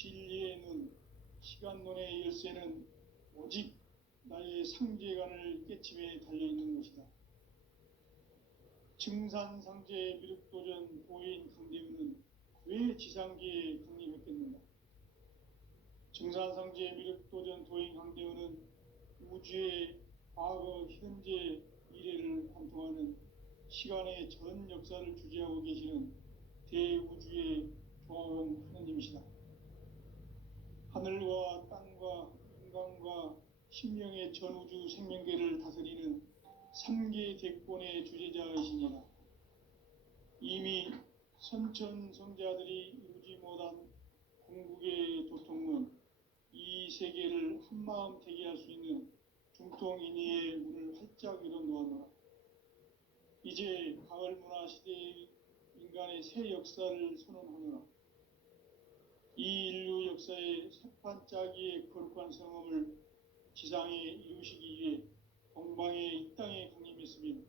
진리의 눈, 시간론의 열쇠는 오직 나의 상제관을 깨침에 달려있는 것이다. 증산상제 미륵도전 도인 강대우는 왜 지상계에 강림했겠는가? 증산상제 미륵도전 도인 강대우는 우주의 과거, 현재, 미래를 관통하는 시간의 전 역사를 주재하고 계시는 대우주의 조화원 하느님이시다. 하늘과 땅과 인간과 신명의 전우주 생명계를 다스리는 3계 대권의 주재자이시니라. 이미 선천성자들이 이루지 못한 궁극의 도통문, 이 세계를 한마음 대기할 수 있는 중통인의의 문을 활짝 열어놓았노라. 이제 가을 문화 시대의 인간의 새 역사를 선언하노라. 이 인류 역사의 새판짜기의 거룩한 성험을 지상에 이루시기 위해 동방의 이 땅에 강림했으며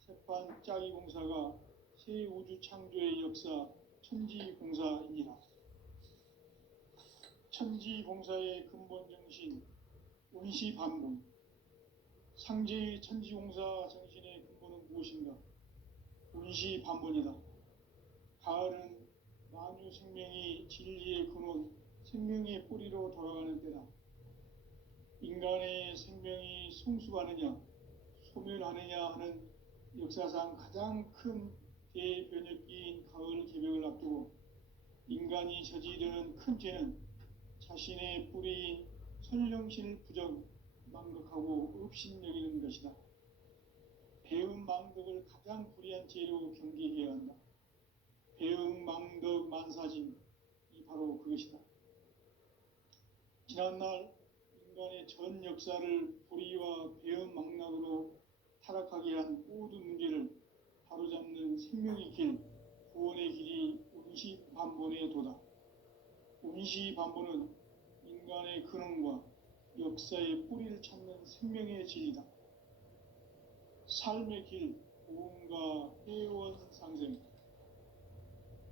새판짜기 공사가 새 우주 창조의 역사 천지공사이니라. 천지공사의 근본 정신 운시반본. 상제의 천지공사 정신의 근본은 무엇인가? 운시반본이다. 가을은 만유 생명이 진리의 근원, 생명의 뿌리로 돌아가는 때다. 인간의 생명이 성숙하느냐, 소멸하느냐 하는 역사상 가장 큰 대변혁기인 가을 개벽을 앞두고 인간이 저지르는 큰 죄는 자신의 뿌리인 선령신을 부정, 망각하고 업신여기는 것이다. 배음 망덕을 가장 불의한 죄로 경계해야 한다. 배음 망덕 만사짐이 바로 그것이다. 지난날 인간의 전 역사를 불의와 배음 망락으로 타락하게 한 모든 문제를 바로잡는 생명의 길, 구원의 길이 운시반본의 도다. 운시반본은 인간의 근원과 역사의 뿌리를 찾는 생명의 진리다. 삶의 길, 고음과 회원 상생.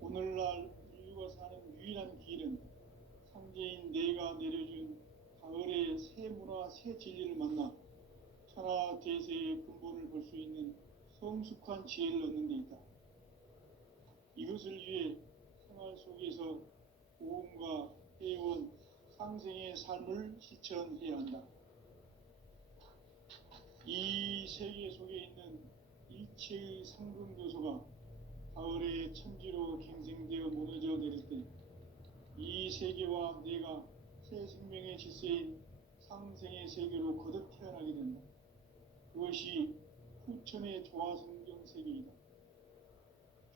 오늘날 인류가 사는 유일한 길은 상제인 내가 내려준 가을의 새 문화, 새 진리를 만나 천하 대세의 근본을 볼 수 있는 성숙한 지혜를 얻는 데 있다. 이것을 위해 생활 속에서 고음과 회원, 상생의 삶을 실천해야 한다. 이 세계 속에 있는 일체의 상근교소가 가을의 천지로 갱생되어 무너져 내릴 때 이 세계와 내가 새 생명의 질서인 상생의 세계로 거듭 태어나게 된다. 그것이 후천의 조화성경 세계이다.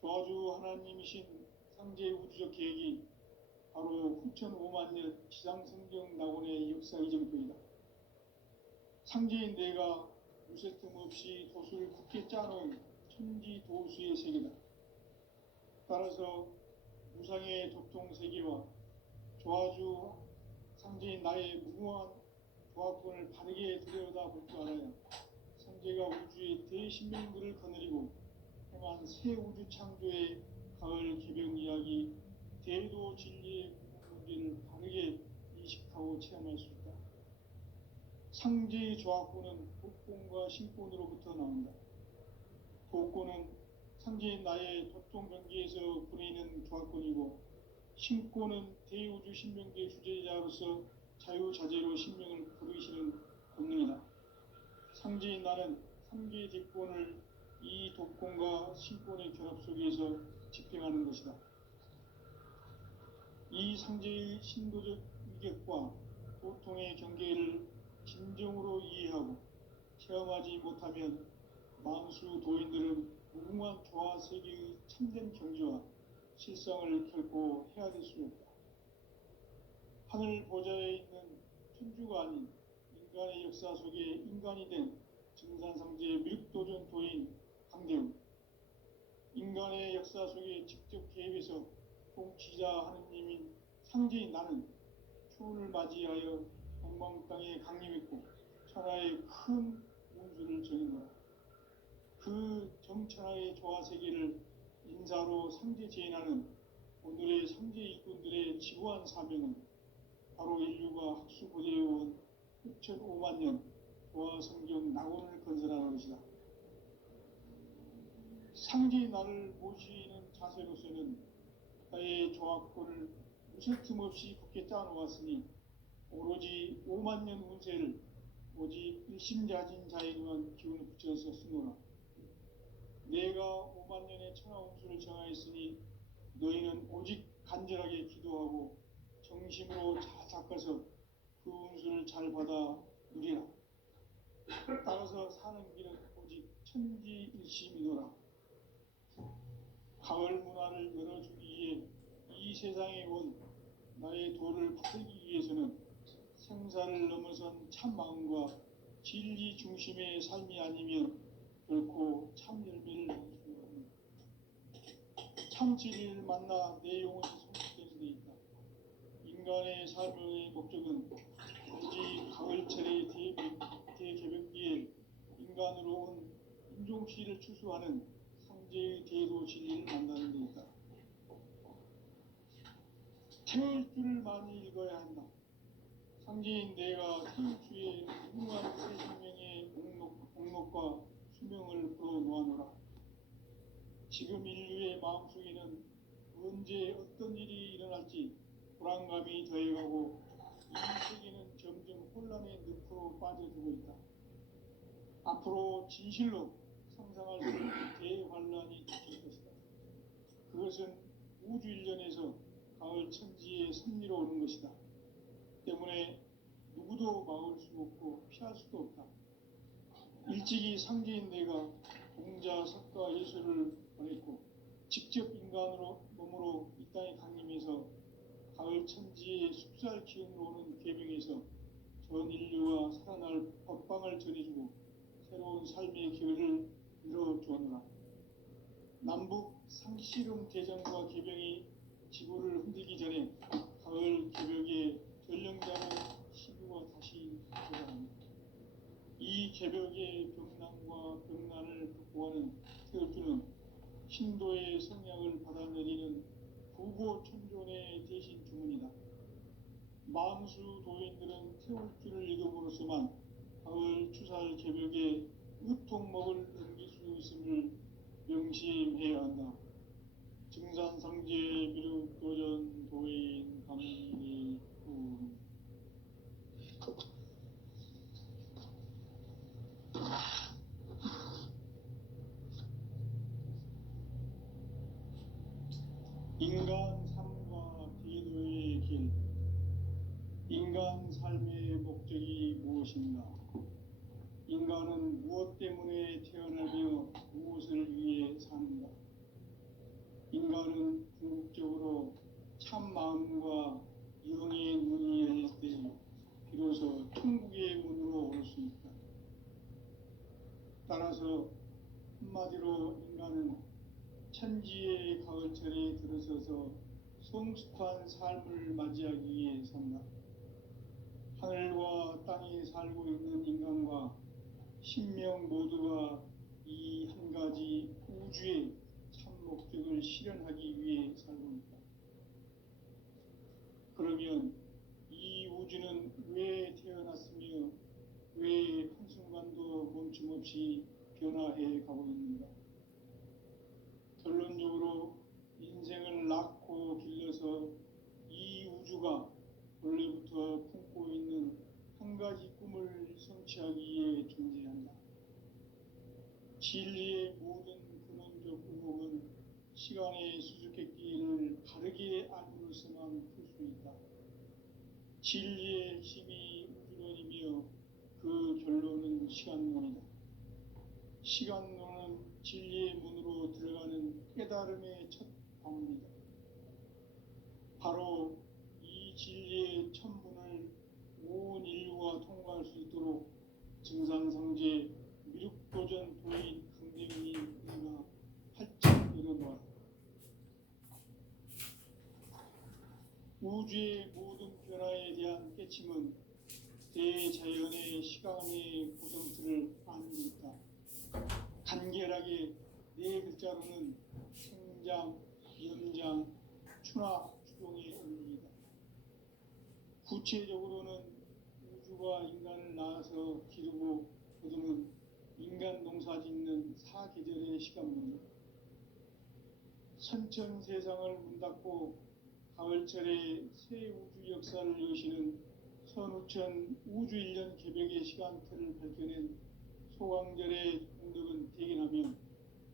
조화주 하나님이신 상제의 우주적 계획이 바로 후천 5만 년 지상성경 낙원의 역사 이정표이다. 상제인 내가 무쇠 틈 없이 도수를 굳게 짜놓은 천지 도수의 세계다. 따라서 무상의 도통 세계와 조화주 상제인 나의 무궁한 조화권을 바르게 들여다볼 줄 알아야 상제가 우주의 대신명들을 거느리고 행한 새 우주 창조의 가을 개벽 이야기, 대도 진리의 문제를 바르게 인식하고 체험할 수 있다. 상제의 조화권은 독권과 신권으로부터 나온다. 독권은 상제인 나의 도통 경계에서 부리는 조화권이고, 신권은 대우주 신명계 주제자로서 자유자재로 신명을 부르시는 권능이다. 상제인 나는 3개 대권을 이 독권과 신권의 결합 속에서 집행하는 것이다. 이 상제의 신도적 위격과 도통의 경계를 진정으로 이해하고 체험하지 못하면 만수 도인들은 무궁한 조화 세계의 참된 경지와 실상을 결코 헤아릴 수 없다. 하늘 보좌에 있는 천주가 아닌 인간의 역사 속에 인간이 된 증산상제 미륵도전 도인 강대우. 인간의 역사 속에 직접 개입해서 통치자 하느님인 상제인 나는 초를 맞이하여 동방 땅에 강림했고 천하의 큰 운수를 정했노라. 그 정천하의 조화 세계를 인사로 상제 제인하는 오늘의 상제 일꾼들의 지구한 사명은 바로 인류가 학수고대해온 6,500만 년 조화 성경 낙원을 건설하는 것이다. 상제의 날을 모시는 자세로서는 나의 조합권을 무슨 틈 없이 굳게 짜놓았으니 오로지 5만 년 운세를 오직 일심자진 자에게만 기운을 붙여서 쓰노라. 내가 5만 년의 천하 운수를 정하였으니 너희는 오직 간절하게 기도하고 정심으로 잘 닦아서 그 운수를 잘 받아 누리라. 따라서 사는 길은 오직 천지일심이노라. 가을 문화를 열어주기 위해 이 세상에 온 나의 도를 받들기 위해서는 생사를 넘어선 참 마음과 진리 중심의 삶이 아니면 결코 참 열매를 낼 수 없는 참 진리를 만나 내 영혼이 성숙되는 데 있다. 인간의 삶의 목적은 오직 가을철의 대개벽기에 인간으로 온 인종시를 추수하는 상제의 대도 진리를 만나는 데 있다. 태울 줄을 많이 읽어야 한다. 상제인 내가 태울 주의 훌륭한 새 생명의 목록과 수명을 풀어놓아노라. 지금 인류의 마음속에는 언제 어떤 일이 일어날지 불안감이 더해가고 이 세계는 점점 혼란의 늪으로 빠져들고 있다. 앞으로 진실로 상상할 수 없는 대환란이 닥칠 것이다. 그것은 우주 일련에서 가을 천지의 섭리로 오는 것이다. 때문에 누구도 막을 수 없고 피할 수도 없다. 일찍이 상제인 내가 공자, 석가, 예수를 보냈고 직접 인간으로 몸으로 이 땅에 강림해서 가을 천지의 숲살 기운으로 오는 계명에서 전 인류가 살아날 법방을 전해주고 새로운 삶의 기회를 열어주었노라. 남북 상씨름 대전과 개병이 지구를 흔들기 전에 가을 개벽의 전령자는 시부가 다시 돌아갑니다. 이 개벽의 병난과 병난을 극복하는 태울주는 신도의 성향을 받아내리는 부고천존의 대신 주문이다. 만수 도인들은 태울주를 읽음으로써만 가을 추살 개벽에 의통목을 넘길 수 있음을 명심해야 한다. 증산상제 미륵도전 도인 감리 인간 삶과 기도의 길. 인간 삶의 목적이 무엇인가? 인간은 무엇 때문에 태어나며 무엇을 위해 사는가? 인간은 궁극적으로 참 마음과 영의 문이 열릴 때 비로소 천국의 문으로 올 수 있다. 따라서 한마디로 인간은 천지의 가을철에 들어서서 성숙한 삶을 맞이하기 위해 산다. 하늘과 땅에 살고 있는 인간과 신명 모두가 이 한 가지 우주의 참 목적을 실현하기 위해 살고 있다. 그러면 이 우주는 왜 태어났으며 왜 한순간도 멈춤없이 변화해 가고 있는가? 결론적으로 인생을 낳고 길러서 이 우주가 원래부터 품고 있는 한 가지 꿈을 성취하기 위해 존재한다. 진리의 모든 근원적 의혹은 시간의 수수께끼를 바르게 알므로서만 풀 수 있다. 진리의 핵심이 우주론이며 그 결론은 시간론이다. 시간론은 진리의 문으로 들어가는 깨달음의 첫 방문이다. 바로 이 진리의 천문을 온 인류가 통과할 수 있도록 증산상제 미륵도전 도인 강대민이 내가 활짝 열어놓아라. 우주의 모든 변화에 대한 깨침은 대자연의 시간의 구성틀을 아는 데 있다. 간결하게 네 글자로는 생장, 연장, 추나 추종에 옮깁니다. 구체적으로는 우주가 인간을 낳아서 기르고 거두는 인간 농사 짓는 사계절의 시간문이요. 선천 세상을 문 닫고 가을철에 새 우주 역사를 여시는 선우천 우주 1년 개벽의 시간틀을 밝혀낸 소강절의 공덕은 대견하며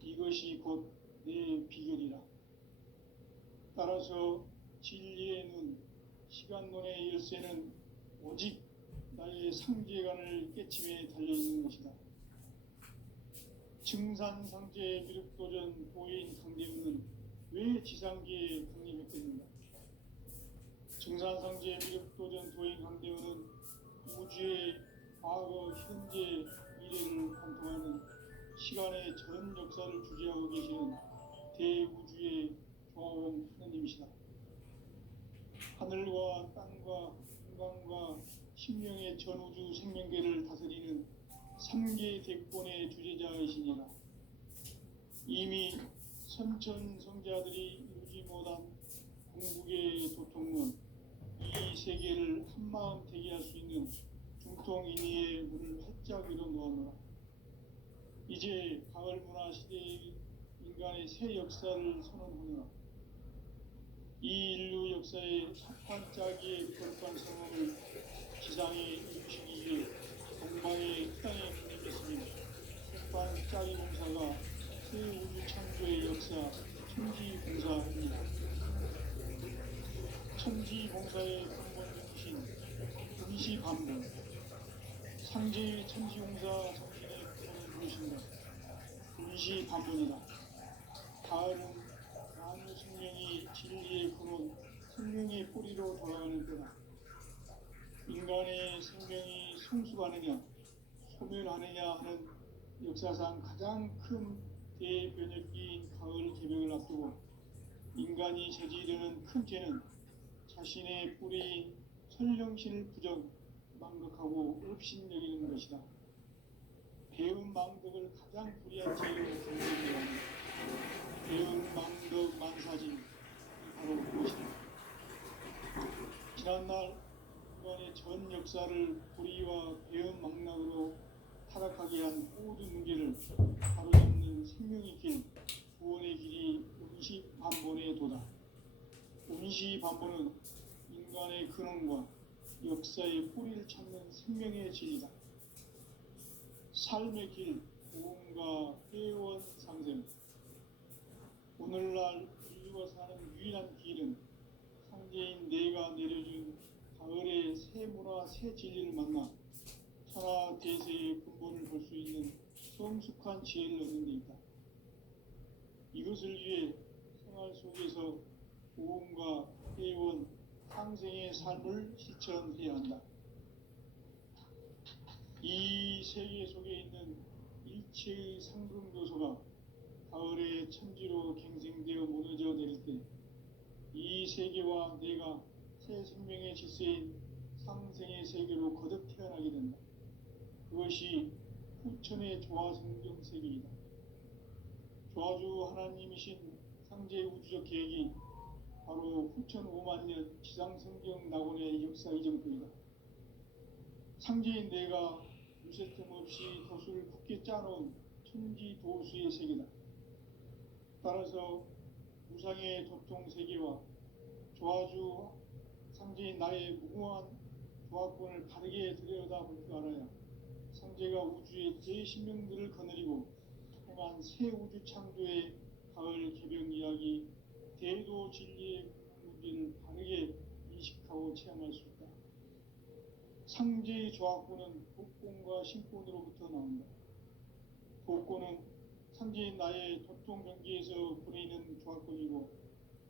이것이 곧 내 비결이라. 따라서 진리의 눈, 시간론의 열쇠는 오직 나의 상제관을 깨침에 달려있는 것이다. 증산상제 미륵도전 도인 강대우는 왜 지상계에 강림했겠는가? 증산상제 미륵도전 도인 강대우는 우주의 과거, 현재, 미래를 관통하는 시간의 전 역사를 주재하고 계시는 대우주의 조화원 하느님이시다. 하늘과 땅과 인간과 신명의 전우주 생명계를 다스리는 3계 대권의 주제자이시니라. 이미 선천 성자들이 이루지 못한 궁극의 도통론, 이 세계를 한마음 되게 할 수 있는 중통인의의 문을 활짝 열어 놓아노라. 이제 가을 문화 시대의 인간의 새 역사를 선언하노라. 이 인류 역사의 첫 반짝이의 거룩한 성험을 지상에 이루시기 위해 동방의 땅에 군림했으며 첫 반짝이 공사가 새 우주 창조의 역사 천지봉사입니다. 천지봉사의 근본이신 분시반본, 상제의 천지봉사 정신의 근본을 부르신다. 분시반본이다. 가을은 만유 생명이 진리의 근원, 생명의 뿌리로 돌아가는 때다. 인간의 생명이 성숙하느냐, 소멸하느냐 하는 역사상 가장 큰 대변혁기인 가을 개벽을 앞두고 인간이 저지르는 큰 죄는 자신의 뿌리인 설령신을 부정, 망각하고 업신여기는 것이다. 배운 망덕을 가장 불의한 죄로 경계하는 배운 망덕 만사진이 바로 그것이다. 지난날 인간의 전 역사를 불의와 배은 망락으로 타락하게 한 모든 문제를 바로잡는 생명의 길, 구원의 길이 운시반본의 도다. 운시반본은 인간의 근원과 역사의 뿌리를 찾는 생명의 진리다. 삶의 길, 고음과 회원 상생. 오늘날 인류가 사는 유일한 길은 상제인 내가 내려준 가을의 새 문화, 새 진리를 만나 천하 대세의 근본을 볼 수 있는 성숙한 지혜를 얻는 데 있다. 이것을 위해 생활 속에서 고음과 회원, 상생의 삶을 실천해야 한다. 이 세계 속에 있는 일체의 상승교소가 가을의 천지로 갱생되어 무너져 내릴 때 이 세계와 내가 새 생명의 질서인 상생의 세계로 거듭 태어나게 된다. 그것이 후천의 조화성경 세계이다. 조화주 하나님이신 상제 우주적 계획이 바로 후천 5만년 지상성경 낙원의 역사 이정표이다. 상제인 내가 유세 틈 없이 도수를 굳게 짜놓은 천지 도수의 세계다. 따라서 무상의 도통 세계와 조화주 상제인 나의 무궁한 조화권을 바르게 들여다볼 줄 알아야 상제가 우주의 제10명들을 거느리고 통한 새 우주 창조의 가을 개벽 이야기 대도 진리의 문제를 바르게 인식하고 체험할 수 있다. 상제의 조화권은 복권과 신권으로부터 나온다. 복권은 상제인 나의 도통 경계에서 보내는 조화권이고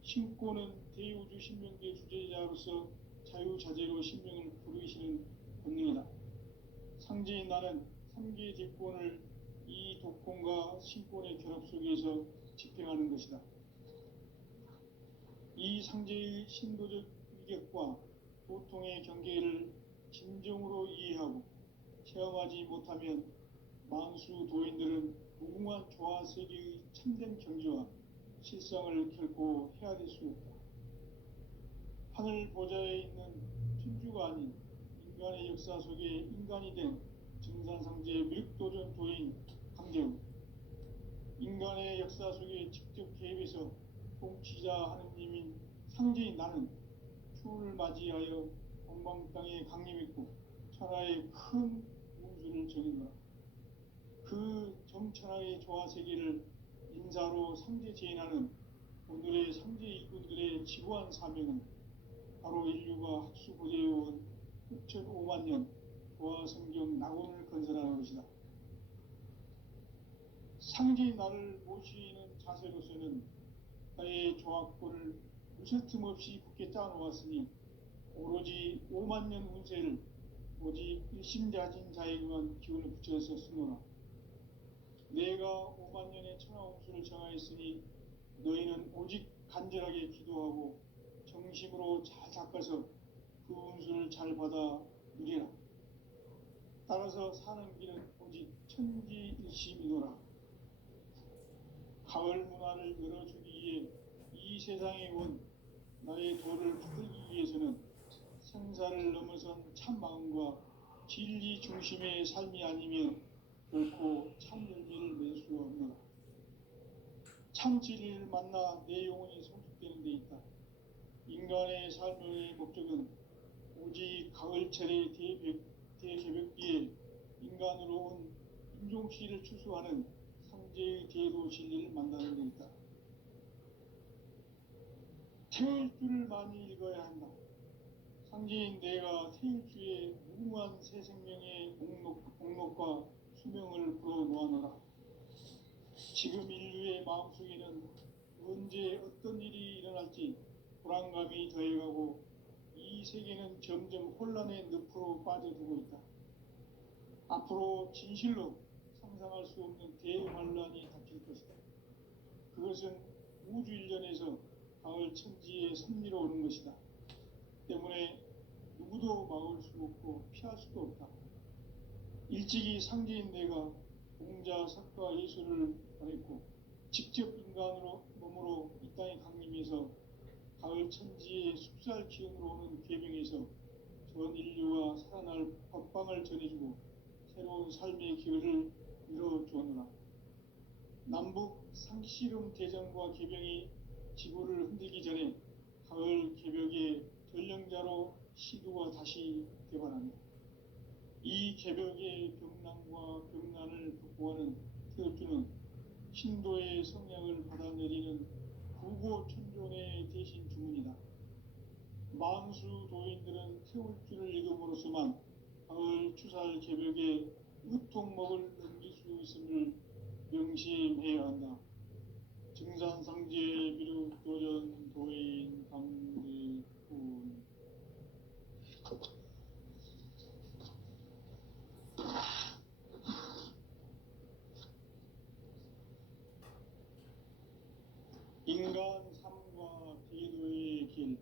신권은 대우주 신명계 주제자로서 자유자재로 신명을 부르시는 권능이다. 상제인 나는 3개 대권을 이 도권과 신권의 결합 속에서 집행하는 것이다. 이 상제의 신도적 위격과 도통의 경계를 진정으로 이해하고 체험하지 못하면 만수 도인들은 무궁한 조화 세계의 참된 경지와 실상을 결코 헤아릴 수 없다. 하늘 보좌에 있는 천주가 아닌 인간의 역사 속에 인간이 된 증산상제 미륵도전 도인 강재훈, 인간의 역사 속에 직접 개입해서 통치자 하느님인 상제인 나는 추운을 맞이하여 동방 땅에 강림했고 천하의 큰 운수를 정했노라. 그 정천하의 조화세계를 인사로 상제 제인하는 오늘의 상제 일꾼들의 지구한 사명은 바로 인류가 학수고대해온 6,500만 년 조화성경 낙원을 건설하는 것이다. 상제인 나를 모시는 자세로서는 나의 조합권을 무쇠틈 없이 굳게 짜놓았으니 오로지 5만 년 운세를 오직 일심자진 자에게만 기운을 붙여서 쓰노라. 내가 5만 년의 천하운수를 정하였으니 너희는 오직 간절하게 기도하고 정심으로 잘 닦아서 그 운수를 잘 받아 누리라. 따라서 사는 길은 오직 천지일심이노라. 가을 문화를 열어주기 위해 이 세상에 온 나의 도를 받들기 위해서는 생사를 넘어선 참 마음과 진리 중심의 삶이 아니면 결코 참 열매를 맺을 수가 없노라. 참 진리를 만나 내 영혼이 성숙되는 데 있다. 인간의 삶의 목적은 오직 가을철의 대개벽기에 인간으로 온 인종씨를 추수하는 상제의 제도 진리를 만나는 데 있다. 태일주를 많이 읽어야 한다. 상제인 내가 태일주의 무궁한 새 생명의 목록과 수명을 불어놓아노라. 지금 인류의 마음속에는 언제 어떤 일이 일어날지 불안감이 더해가고 이 세계는 점점 혼란의 늪으로 빠져들고 있다. 앞으로 진실로 상상할 수 없는 대환란이 닥칠 것이다. 그것은 우주 일전에서 가을 천지의 섭리로 오는 것이다. 때문에 누구도 막을 수 없고 피할 수도 없다. 일찍이 상제인 내가 공자, 석가, 예수를 보냈고 직접 인간으로 몸으로 이 땅에 강림해서 가을 천지의 숲살 기운으로 오는 계명에서 전 인류가 살아날 법방을 전해주고 새로운 삶의 기회를 이뤄주었노라. 남북 상씨름 대전과 개병이 지구를 흔들기 전에 가을 개벽의 전령자로 시두가 다시 되관한다. 이 개벽의 병난과 병난을 극복하는 태엽주는 신도의 성량을 받아내리는 구고천존의 대신 주문이다. 만수 도인들은 태울주를 읽음으로써만 가을 추살 개벽의 으통목을 넘길 수 있음을 명심해야 한다. 증산상제 미륵도전 도인 강재훈. 인간 삶과 기도의 길.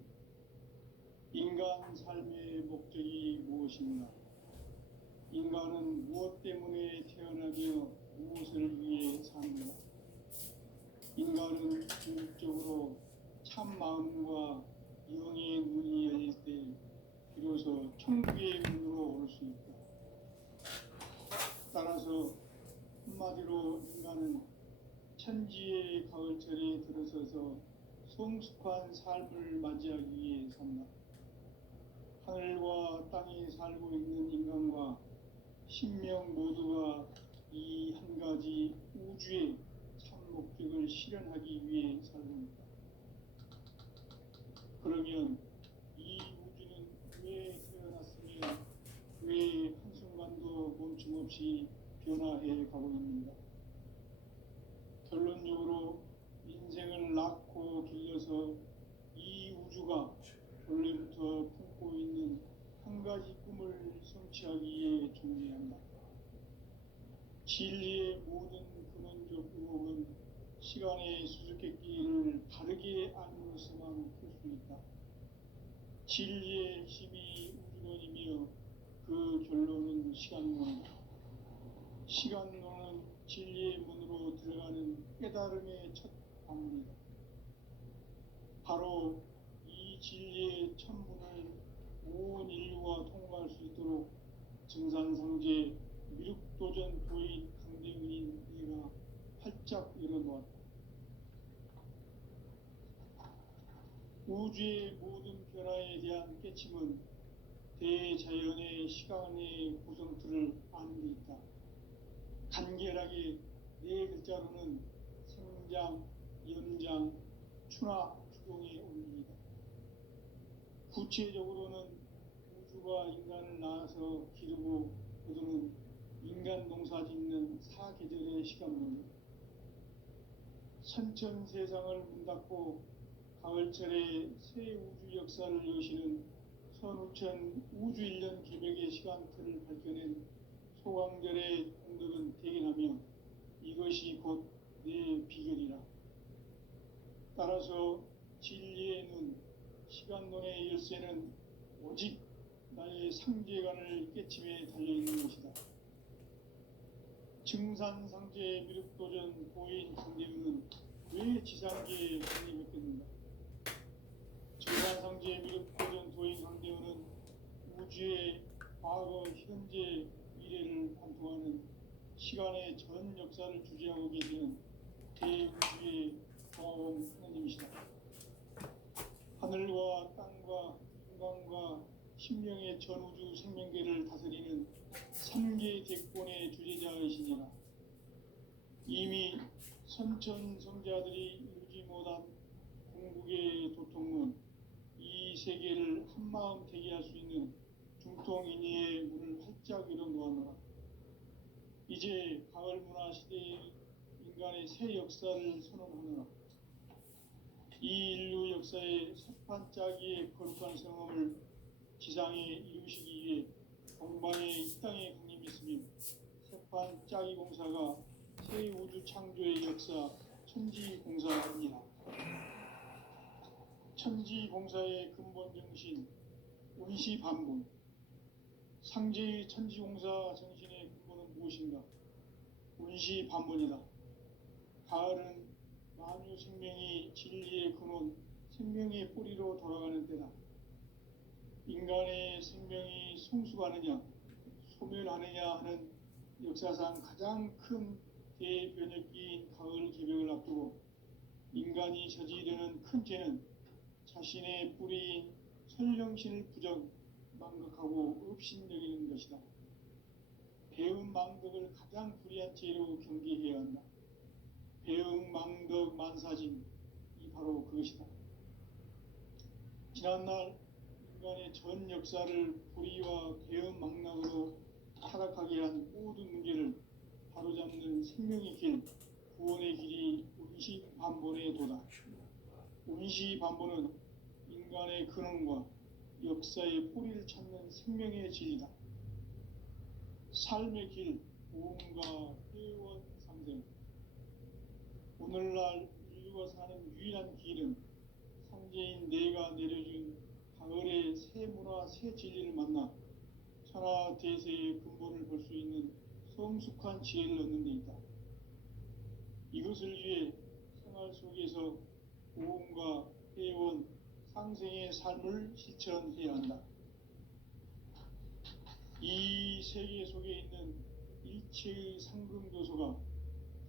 인간 삶의 목적이 무엇인가? 인간은 무엇 때문에 태어나며 무엇을 위해 사는가? 인간은 궁극적으로 참 마음과 영의 눈이 열릴 때 비로소 천국의 문으로 올 수 있다. 따라서 한마디로 인간은 천지의 가을철에 들어서서 성숙한 삶을 맞이하기 위해 산다. 하늘과 땅에 살고 있는 인간과 신명 모두가 이 한 가지 우주의 참 목적을 실현하기 위해 살고 있다. 그러면 이 우주는 왜 태어났으며 왜 한순간도 멈춤없이 변화해 가고 있는가? 결론적으로 인생을 낳고 길러서 이 우주가 원래부터 품고 있는 한 가지 꿈을 성취하기 위해 존재한다. 진리의 모든 근원적 의혹은 시간의 수수께끼를 바르게 알므로서만 풀 수 있다. 진리의 핵심이 우주론이며 그 결론은 시간론이다. 시간론은 진리의 문으로 들어가는 깨달음의 첫 방문이다. 바로 이 진리의 천문을 온 인류가 통과할 수 있도록 증산상제 미륵도전 도인 강대훈인 내가 활짝 열어놓았다. 우주의 모든 변화에 대한 깨침은 대자연의 시간의 구성틀을 아는 데 있다. 간결하게 네 글자로는 생장, 연장, 추나 추동의 원리이다. 구체적으로는 우주가 인간을 낳아서 기르고 거두는 인간 농사 짓는 사계절의 시간론이다. 선천세상을 문 닫고 가을철에 새 우주 역사를 여시는 선우천 우주 1년 기백의 시간틀을 밝혀낸 소강절의 공덕은 대견하며 이것이 곧 내 비결이라. 따라서 진리의 눈, 시간론의 열쇠는 오직 나의 상제관을 깨침에 달려있는 것이다. 증산상제 미륵도전 도인 강대훈은 왜 지상계에 강림했겠는가? 증산상제 미륵도전 도인 강대훈은 우주의 과거, 현재, 미래를 관통하는 시간의 전 역사를 주재하고 계시는 대우주의 공화원 하나님이시다. 하늘과 땅과 인간과 신명의 전우주 생명계를 다스리는 3개 대권의 주재자이시니라. 이미 선천성자들이 이루지 못한 궁극의 도통문, 이 세계를 한마음 대기할 수 있는 중통인의의 문을 활짝 열어놓았노라. 이제 가을 문화 시대의 인간의 새 역사를 선언하노라. 이 인류 역사의 새판짜기의 거룩한 성함을 지상에 이루시기 위해 동방의 이 땅에 강림했으며 새판짜기 공사가 새 우주 창조의 역사 천지공사입니다. 천지공사의 근본 정신 운시반분. 상제의 천지공사 정신의 근본은 무엇인가? 운시반분이다. 가을은 만유 생명이 진리의 근원, 생명의 뿌리로 돌아가는 때다. 인간의 생명이 성숙하느냐, 소멸하느냐 하는 역사상 가장 큰 대변혁기인 가을 기백을 앞두고 인간이 저지르는 큰 죄는 자신의 뿌리인 설령신을 부정, 망각하고 업신여기는 것이다. 배움 망덕을 가장 불의한 죄로 경계해야 한다. 배움 망덕 만사진, 이 바로 그것이다. 지난날 인간의 전 역사를 불의와 배움 망락으로 타락하게 한 모든 문제를 바로잡는 생명의 길, 구원의 길이 운시반본의 도다. 운시반본은 인간의 근원과 역사의 뿌리를 찾는 생명의 진리다. 삶의 길, 보험과 회원 상생. 오늘날 인류가 사는 유일한 길은 상제인 내가 내려준 가을의 새 문화, 새 진리를 만나 천하 대세의 근본을 볼 수 있는 성숙한 지혜를 얻는 데 있다. 이것을 위해 생활 속에서 보험과 회원, 상생의 삶을 실천해야 한다. 이 세계 속에 있는 일체의 상금교소가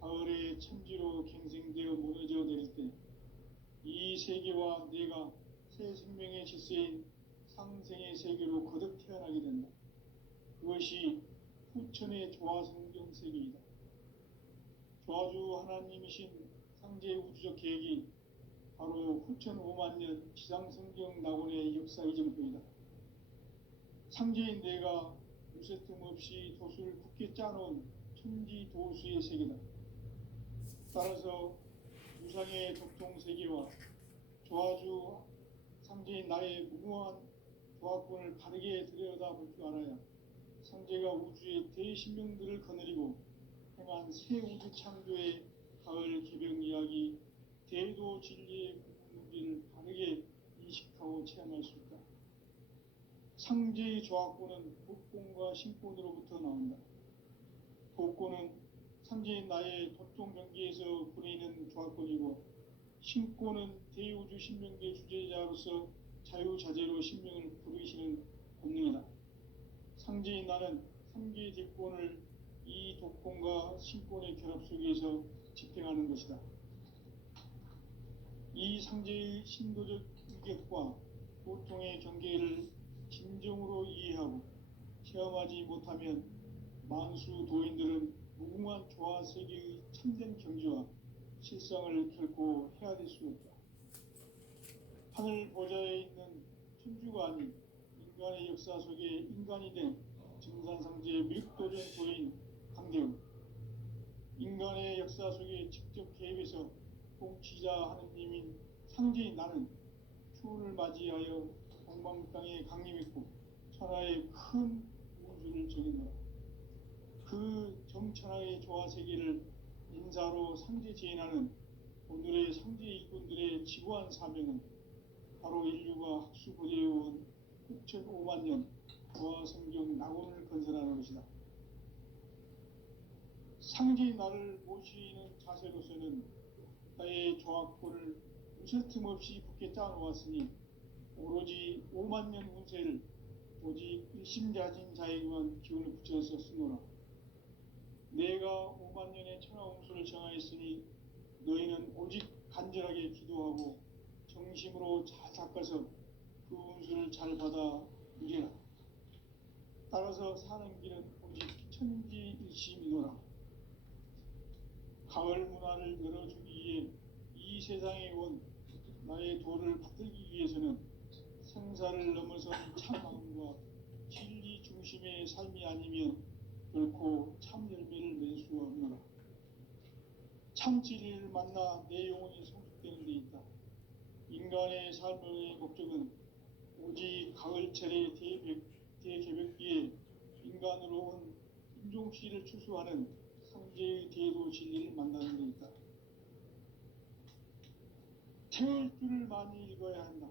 가을의 천지로 갱생되어 무너져 내릴 때 이 세계와 내가 새 생명의 질서인 상생의 세계로 거듭 태어나게 된다. 그것이 후천의 조화성경 세계이다. 조화주 하나님이신 상제 우주적 계획이 바로 후천 5만 년 지상성경 낙원의 역사 이정표이다. 상제인 내가 무쇠틈 없이 도수를 굳게 짜놓은 천지 도수의 세계다. 따라서 유상의 적통 세계와 조화주 상제인 나의 무궁한 조화권을 바르게 들여다볼 줄 알아야 상제가 우주의 대신명들을 거느리고 행한 새 우주 창조의 가을 개벽 이야기, 대도 진리의 문제를 바르게 인식하고 체험할 수 있다. 상제의 조화권은 복권과 신권으로부터 나온다. 복권은 상제인 나의 도통 경계에서 부리는 조화권이고, 신권은 대우주 신명계 주제자로서 자유자재로 신명을 부르시는 본능이다. 상제인 나는 상계 대권을 이 독권과 신권의 결합 속에서 집행하는 것이다. 이 상제의 신도적 위격과 고통의 경계를 진정으로 이해하고 체험하지 못하면 만수 도인들은 무궁한 조화 세계의 참된 경지와 실상을 결코 헤아릴 수 없다. 하늘 보좌에 있는 천주가 아닌 인간의 역사 속에 인간이 된 증산상제의 미륵도전 도인 강대훈, 인간의 역사 속에 직접 개입해서 통치자 하느님인 상제인 나는 추운을 맞이하여 동방 땅에 강림했고 천하의 큰 우주를 정의노라. 그 정천하의 조화 세계를 인사로 상제 제인하는 오늘의 상제 일꾼들의 지구한 사명은 바로 인류가 학수고대해온 6,500만 년 조화 성경 낙원을 건설하는 것이다. 상제인 나를 모시는 자세로서는 나의 조화권을 무쇠틈 없이 굳게 짜놓았으니 오로지 5만 년 운세를 오직 일심자진 자에게만 기운을 붙여서 쓰노라. 내가 5만 년의 천하운수를 정하였으니 너희는 오직 간절하게 기도하고 정심으로 잘 닦아서 그 운수를 잘 받아 누리라. 따라서 사는 길은 오직 천지일심이노라. 가을 문화를 열어주기 위해 이 세상에 온 나의 도를 받들기 위해서는 생사를 넘어선 참마음과 진리 중심의 삶이 아니면 결코 참 열매를 맺을 수 없노라. 참 진리를 만나 내 영혼이 성숙되는 데 있다. 인간의 삶의 목적은 오직 가을철의 대개벽기에 인간으로 온 인종씨를 추수하는 상제의 대도 진리를 만나는 데 있다. 태울 줄을 많이 읽어야 한다.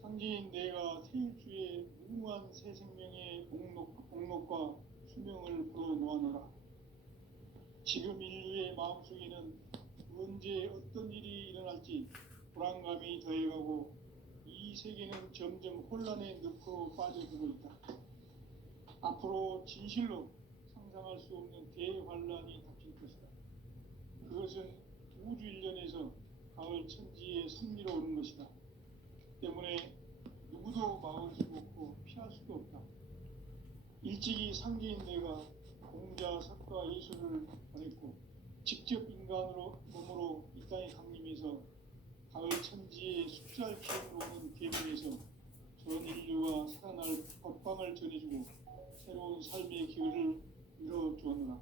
상제인 내가 태울주의 무궁한 새 생명의 목록과 수명을 풀어놓아노라. 지금 인류의 마음속에는 언제 어떤 일이 일어날지 불안감이 더해가고 이 세계는 점점 혼란의 늪으로 빠져들고 있다. 앞으로 진실로 상상할 수 없는 대환란이 닥칠 것이다. 그것은 우주 일련에서 가을 천지에 섭리로 오는 것이다. 때문에 누구도 막을 수 없고 피할 수도 없다. 일찍이 상제인 내가 공자, 석가, 예술을 보냈고 직접 인간으로 몸으로 이 땅에 강림해서 가을 천지의 숫자를 기억으로 오는 계명에서 전 인류가 살아날 법방을 전해주고 새로운 삶의 기회를 이뤄주었노라.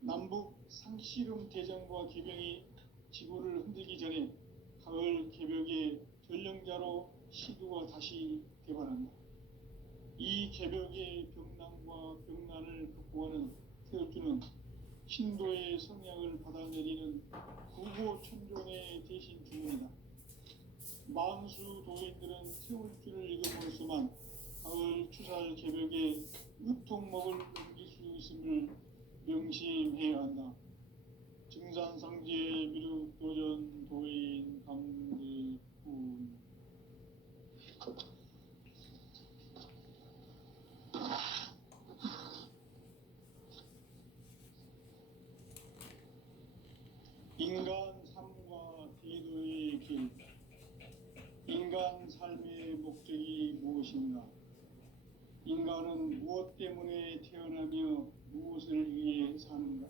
남북 상씨름 대전과 개병이 지구를 흔들기 전에 가을 개벽의 전령자로 시두가 다시 개발한다. 이 개벽의 병난과 병난을 극복하는 태엽주는 신도의 성향을 받아내리는 구고천종의 대신 주문이다. 만수 도인들은 태울주를 읽음으로써만 가을 추살 개벽의 으통목을 넘길 수 있음을 명심해야 한다. 증산상제 미륵도전 도인 강대훈. 인간 삶과 대도의 길. 인간 삶의 목적이 무엇인가? 인간은 무엇 때문에 태어나며 무엇을 위해 사는가?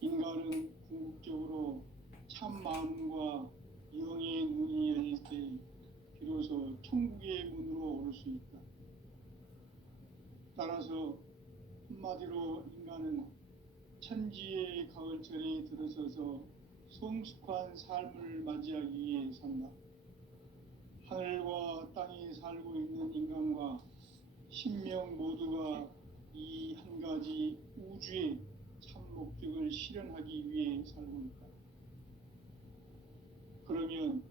인간은 궁극적으로 참 마음과 영의 눈이 열릴 때 비로소 천국의 문으로 오를 수 있다. 따라서 한마디로 인간은 천지의 가을철에 들어서서 성숙한 삶을 맞이하기 위해 산다. 하늘과 땅에 살고 있는 인간과 신명 모두가 이 한 가지 우주의 참 목적을 실현하기 위해 살고 있다. 그러면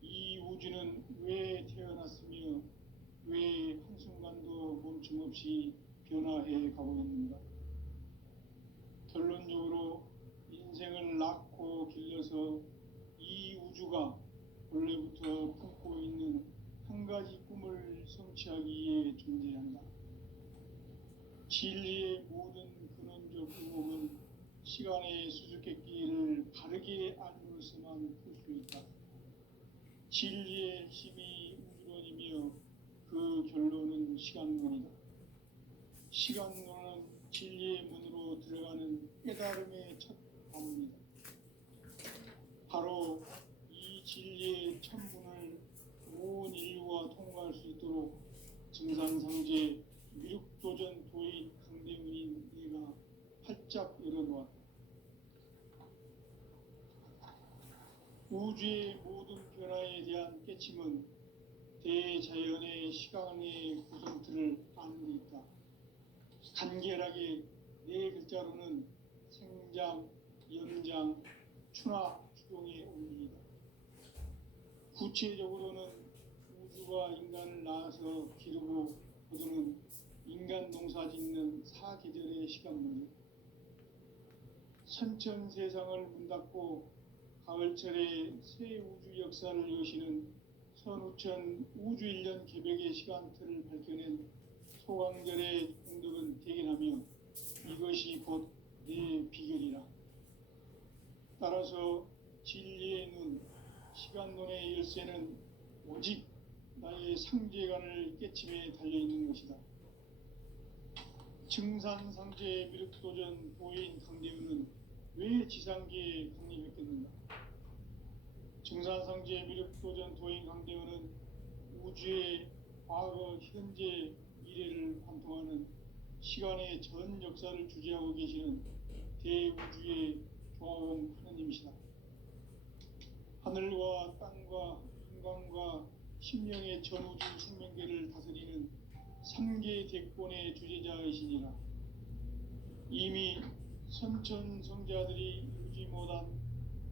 이 우주는 왜 태어났으며 왜 한순간도 멈춤없이 변화해 가고 있는가? 결론적으로 인생을 낳고 길러서 이 우주가 원래부터 갖고 있는 한 가지 꿈을 성취하기 위해 존재한다. 진리의 모든 근원적 의혹은 시간의 수수께끼를 바르게 알므로서만 풀 수 있다. 진리의 힘이 우주론이며 그 결론은 시간론이다. 시간론은 진리의 문으로 들어가는 깨달음의 첫 관문이다. 바로 이 진리의 첫 문을 온 인류가 통과할 수 있도록 증산상제 미륵도전 도인 강대문인 내가 활짝 열어놓았다. 우주의 모든 변화에 대한 깨침은 대자연의 시간의 구성틀을 아는 데 있다. 간결하게 네 글자로는 생장, 연장, 추나 추동의 원리이다. 구체적으로는 우주가 인간을 낳아서 기르고 거두는 인간 농사 짓는 사계절의 시간문이다. 선천 세상을 문 닫고 가을철에 새 우주 역사를 여시는 선우천 우주 1년 개벽의 시간틀을 밝혀낸 소강절의 공덕은 대견하며 이것이 곧 내 비결이라. 따라서 진리의 눈, 시간론의 열쇠는 오직 나의 상제관을 깨침에 달려있는 것이다. 증산상제 미륵도전 도인 강대우는 왜 지상계에 강림했겠는가? 증산상제 미륵도전 도인 강대우는 우주의 과거, 현재, 미래를 관통하는 시간의 전 역사를 주재하고 계시는 대우주의 조화공 하느님이시다. 하늘과 땅과 인간과 심령의 전우주 생명계를 다스리는 3계 대권의 주제자이시니라. 이미 선천성자들이 이루지 못한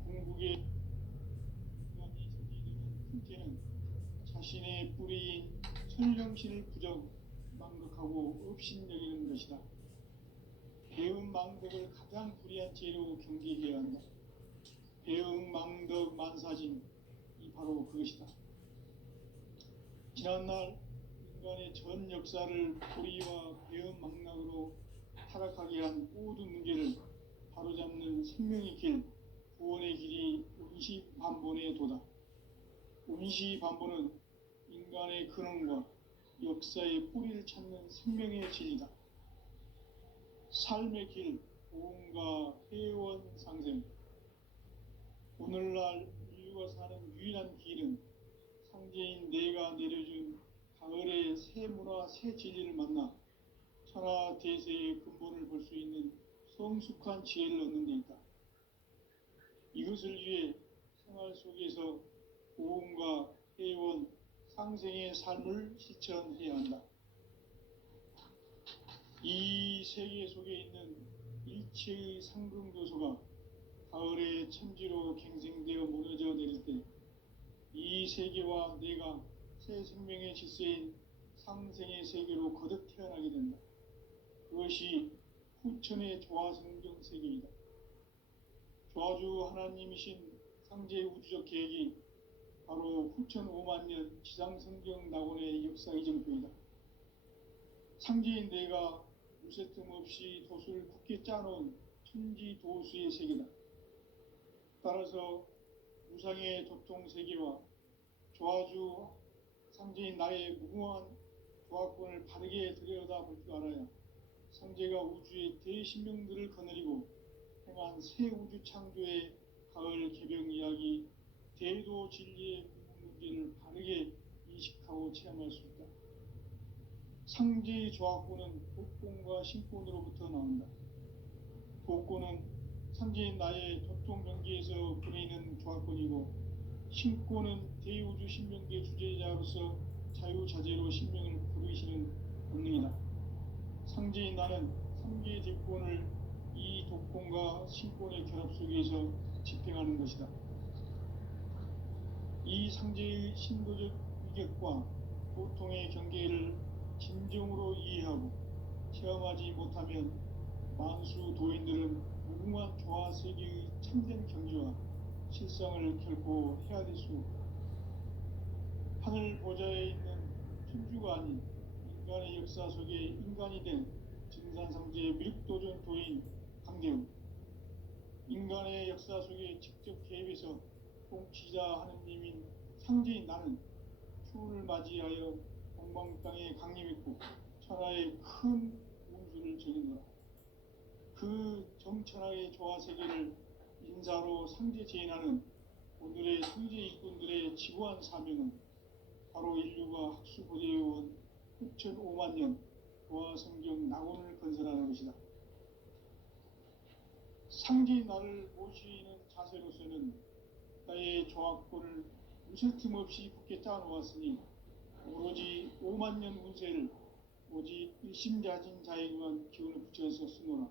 궁극의 인간이 저지르는 큰죄는 자신의 뿌리인 천령신을 망각하고 업신여기는 것이다. 배은망덕을 가장 불의한 죄로 경계해야 한다. 배은망덕 만사진, 이 바로 그것이다. 지난날 인간의 전 역사를 불의와 배은망락으로 타락하게 한 모든 문제를 바로잡는 생명의 길, 구원의 길이 운시반본의 도다. 운시반본은 인간의 근원과 역사의 뿌리를 찾는 생명의 진리다. 삶의 길, 보험과 회원 상생. 오늘날 인류가 사는 유일한 길은 상제인 내가 내려준 가을의 새 문화, 새 진리를 만나 천하 대세의 근본을 볼 수 있는 성숙한 지혜를 얻는 데 있다. 이것을 위해 생활 속에서 보험과 회원, 상생의 삶을 실천해야 한다. 이 세계 속에 있는 일체의 상승교소가 가을의 천지로 갱생되어 무너져 내릴 때 이 세계와 내가 새 생명의 질서인 상생의 세계로 거듭 태어나게 된다. 그것이 후천의 조화성경 세계이다. 조화주 하나님이신 상제 우주적 계획이 바로 후천 5만 년 지상성경 낙원의 역사 이정표이다. 상제인 내가 무쇠틈 없이 도수를 굳게 짜놓은 천지 도수의 세계다. 따라서 무상의 도통 세계와 조화주 상제인 나의 무궁한 조화권을 바르게 들여다볼 줄 알아야 상제가 우주의 대신명들을 거느리고 행한 새 우주 창조의 가을 개병 이야기, 대도 진리의 문제를 바르게 인식하고 체험할 수 있다. 상제의 조화권은 독권과 신권으로부터 나온다. 독권은 상제인 나의 도통 경계에서 보내는 조화권이고, 신권은 대우주 신명계 주제자로서 자유자재로 신명을 부르시는 권능이다. 상제인 나는 3개의 대권을 이 독권과 신권의 결합 속에서 집행하는 것이다. 이 상제의 신도적 위격과 고통의 경계를 진정으로 이해하고 체험하지 못하면 만수 도인들은 무궁한 조화세계의 참된 경지와 실상을 결코 헤아릴 수 없다. 하늘 보좌에 있는 천주가 아닌 인간의 역사 속에 인간이 된 증산상제의 미륵도전 도인 강대웅, 인간의 역사 속에 직접 개입해서 통치자 하느님인 상제인 나는 추운을 맞이하여 동방 땅에 강림했고 천하의 큰 운수를 정했노라. 그 정천하의 조화 세계를 인사로 상제 제인하는 오늘의 상제 일꾼들의 지구한 사명은 바로 인류가 학수 고대해온 6,500만 년 조화 성경 낙원을 건설하는 것이다. 상제인 나를 모시는 자세로서는 나의 조합권을 무쇠 틈 없이 굳게 짜놓았으니 오로지 5만 년 운세를 오직 일심자진 자에게만 기운을 붙여서 쓰노라.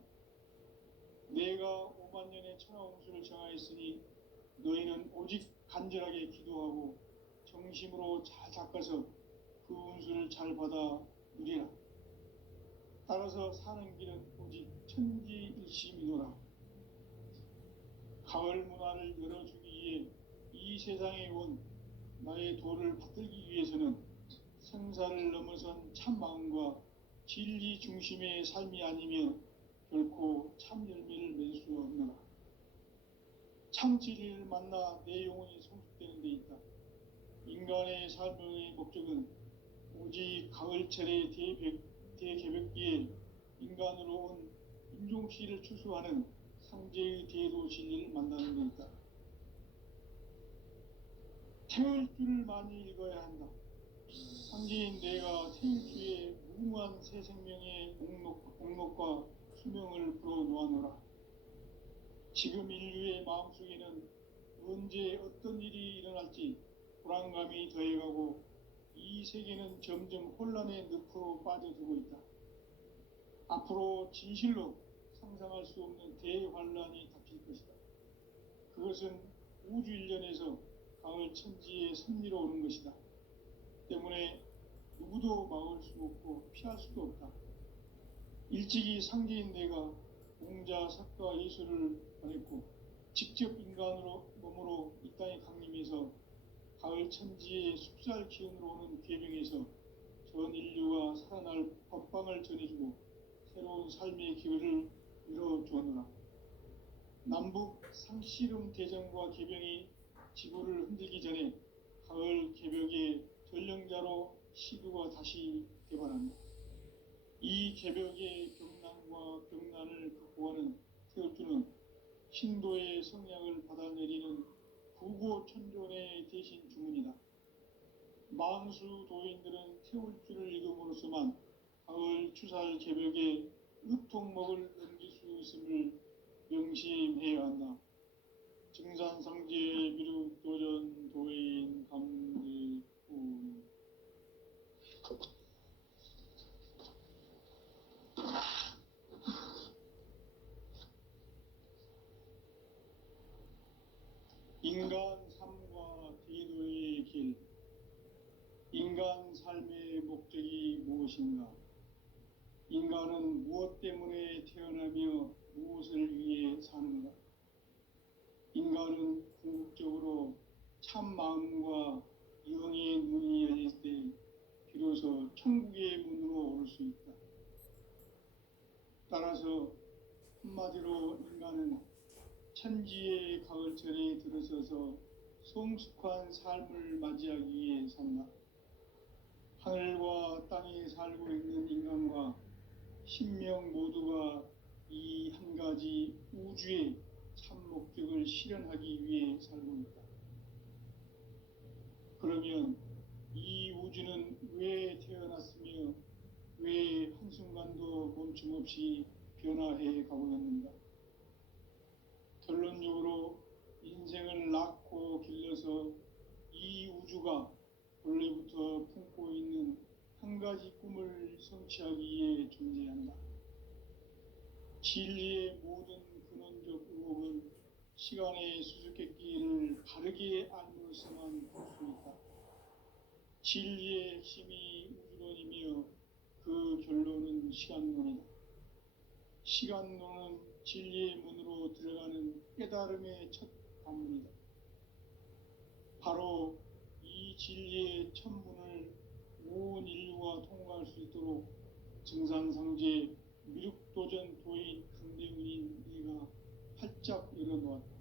내가 5만 년의 천하 운수를 정하였으니 너희는 오직 간절하게 기도하고 정심으로 잘 닦아서 그 운수를 잘 받아 누리라. 따라서 사는 길은 오직 천지일심이노라. 가을 문화를 열어주기 위해 이 세상에 온 나의 도를 받들기 위해서는 생사를 넘어선 참 마음과 진리 중심의 삶이 아니면 결코 참 열매를 맺을 수 없노라. 참 진리를 만나 내 영혼이 성숙되는 데 있다. 인간의 삶의 목적은 오직 가을철의 대개벽기에 인간으로 온 인종씨를 추수하는 상제의 대도 진리를 만나는 데 있다. 태울 줄을 많이 읽어야 한다. 상제인 내가 태울 주의 무궁한 새 생명의 목록과 수명을 불어놓아노라. 지금 인류의 마음속에는 언제 어떤 일이 일어날지 불안감이 더해가고 이 세계는 점점 혼란의 늪으로 빠져들고 있다. 앞으로 진실로 상상할 수 없는 대환란이 닥칠 것이다. 그것은 우주 일련에서 가을 천지의 섭리로 오는 것이다. 때문에 누구도 막을 수 없고 피할 수도 없다. 일찍이 상제인 내가 공자, 석가, 예수를 보냈고 직접 인간으로 몸으로 이 땅에 강림해서 가을 천지의 숲살 기운으로 오는 괴명에서 전 인류가 살아날 법방을 전해주고 새로운 삶의 기회를 이뤄주었노라. 남북 상씨름 대전과 개병이 지구를 흔들기 전에 가을 개벽의 전령자로 시두가 다시 개발한다. 이 개벽의 경난과 병난을 극복하는 태울주는 신도의 성량을 받아내리는 구고천존의 대신 주문이다. 만수 도인들은 태울주를 읽음으로써만 가을 추살 개벽에 으통목을 넘길 수 있음을 명심해야 한다. 증산상제 미륵도전 도인 감리후. 인간 삶과 대도의 길. 인간 삶의 목적이 무엇인가? 인간은 무엇 때문에 태어나며 무엇을 위해 사는가? 인간은 궁극적으로 참 마음과 영의 눈이 열릴 때 비로소 천국의 문으로 올 수 있다. 따라서 한마디로 인간은 천지의 가을철에 들어서서 성숙한 삶을 맞이하기 위해 산다. 하늘과 땅에 살고 있는 인간과 신명 모두가 이 한 가지 우주의 참 목적을 실현하기 위해 살고 있다. 그러면 이 우주는 왜 태어났으며 왜 한순간도 멈춤없이 변화해 가고 있는가? 결론적으로 인생을 낳고 길러서 이 우주가 원래부터 품고 있는 한 가지 꿈을 성취하기 위해 존재한다. 진리의 모든 근원적 의혹은 시간의 수수께끼를 바르게 알므로서만 볼 수 있다. 진리의 핵심이 우주론이며 그 결론은 시간론이다. 시간론은 진리의 문으로 들어가는 깨달음의 첫 관문이다. 바로 이 진리의 천문을 온 인류가 통과할 수 있도록 증산상제 미륵도전 도인 강대훈인 네가 활짝 열어놓았다.